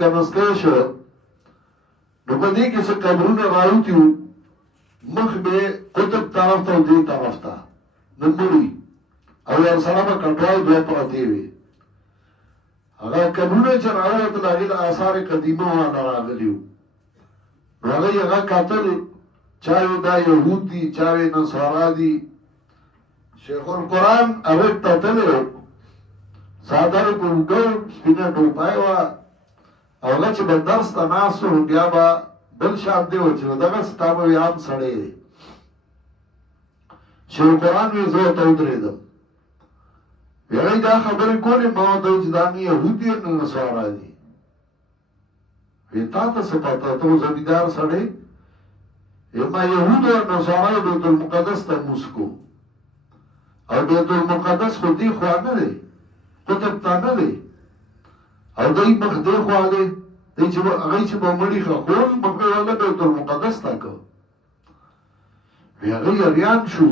کنسته شو نو په دې کې څه قبرونه راوتي وو مخ به قطب طرف ته او دې طرف ته نمبري او ورسره به کټوای دوه پرتې وي هغه قبرونه چې راوتل هغې د آثار قدیمه وانه راغلي وو نو هغوی هغه کتل چا وی دا یهود دي چا وی نصارا دي شیخ القرآن هغه ته تللی و څادر په اوږه سپینه ټوپۍ وه او هغه چې به درس ته ناست و بیا به بل شان دی و چې دغسې تا به وي عام سړی دی شیخ القرآن وی زه ورته ودرېدم وی هغوی دا خبرې کولې ما ورته ویل چې دا نه یهود دي نه نصارا دي وی تا ته څه پته ته خو زمیندار سړی ما یهودو او نصارا بیت المقدس ته موس کو او بیت المقدس خو دی خوا نه دی قطب ته نه دی او دی مخ دی خوا دی هغوی چې به مړي ښخول مخ به والا بیت المقدس ته کو وی هغوی اریان شو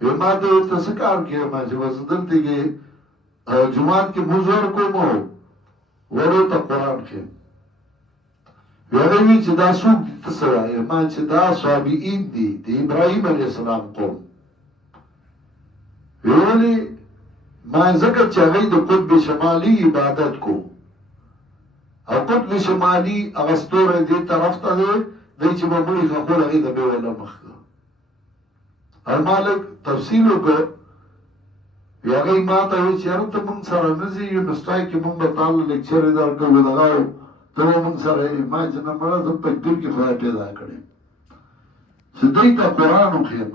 وی ما ته ورته څه کار کوې ما چې بس دلته کې جومات کې مونځ ورکوم او وړو ته قرآن ښیم وی هغوی وی چې دا څوک دي ته څه وایې ما چې دا صابئین دي د ابراهیم علیه السلام قوم وی ولې ما ځکه چې هغوی د قطب شمالي عبادت کو او قطب شمالي هغه ستوری دې طرف ته دی دی چې به مړي ښخول هغې ته بیا وله مخ کړه او ما لږ تفصیل وکړ وی هغوی ما ته وی چې یاره ته مونږ سره نه ځې یونیسټای کې مونږ به تا له لیکچرې درکوو دغه ته به مونږ سره ما چې نه مړه زه په پیر کې خدای پیدا کړی چې دوی ته قرآن وښیم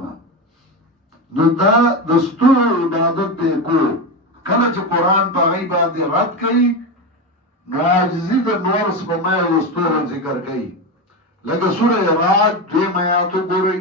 نو دا د ستورو عبادت دی کو کله چې قرآن په هغوی باندې رد کوي نو عاجزي د نور سپمای او د ستورو ذکر کوي لکه سوره رعد 2 آیات وګورئ